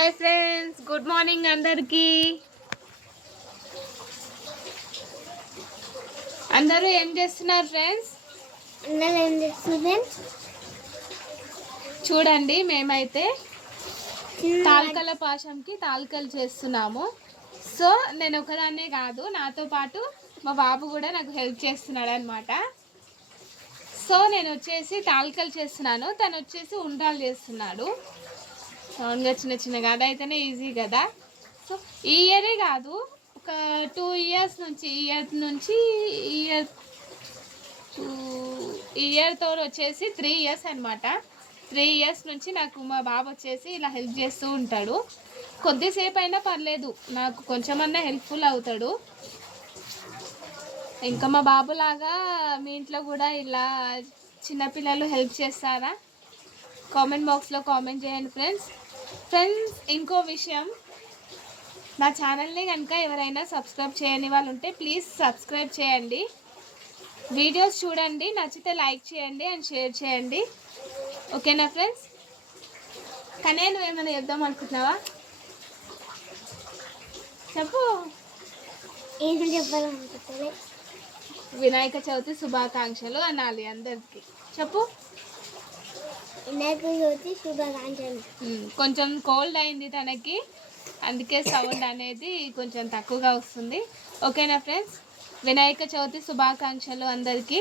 Hi friends, good morning అందరికీ. అందరూ ఏం చేస్తున్నారు ఫ్రెండ్స్? చూడండి, మేమైతే తాల్కల పాశంకి తాల్కలు చేస్తున్నాము. సో నేను ఒకదాన్నే కాదు, నాతో పాటు మా బాబు కూడా నాకు హెల్ప్ చేస్తున్నాడు అనమాట. సో నేను వచ్చేసి తాల్కలు చేస్తున్నాను, తను వచ్చేసి ఉండ్రాలు చేస్తున్నాడు. సౌండ్గా చిన్న చిన్నగా అదైతేనే ఈజీ కదా. సో ఈ ఇయరే కాదు, ఒక 2 years నుంచి ఇయర్తో వచ్చేసి 3 years అనమాట. 3 years నుంచి నాకు మా బాబు వచ్చేసి ఇలా హెల్ప్ చేస్తూ ఉంటాడు. కొద్దిసేపు అయినా పర్లేదు, నాకు కొంచెమన్నా హెల్ప్ఫుల్ అవుతాడు. ఇంకా మా బాబులాగా మీ ఇంట్లో కూడా ఇలా చిన్నపిల్లలు హెల్ప్ చేస్తారా? కామెంట్ బాక్స్లో కామెంట్ చేయండి ఫ్రెండ్స్. ఇంకో విషయం, నా ఛానల్ని కనుక ఎవరైనా సబ్స్క్రైబ్ చేయని వాళ్ళు ఉంటే ప్లీజ్ సబ్స్క్రైబ్ చేయండి. వీడియోస్ చూడండి, నచ్చితే లైక్ చేయండి అండ్ షేర్ చేయండి. ఓకేనా ఫ్రెండ్స్? కానీ నువ్వేమైనా చెప్దాం అనుకుంటున్నావా? చెప్పు. ఏం చెప్పాలనుకుంటున్నా? వినాయక చవితి శుభాకాంక్షలు అనాలి అందరికి. చెప్పు. వినాయక చవితి శుభాకాంక్షలు. కొంచెం కోల్డ్ అయింది తనకి, అందుకే సౌండ్ అనేది కొంచెం తక్కువగా వస్తుంది. ఓకేనా ఫ్రెండ్స్? వినాయక చవితి శుభాకాంక్షలు అందరికీ.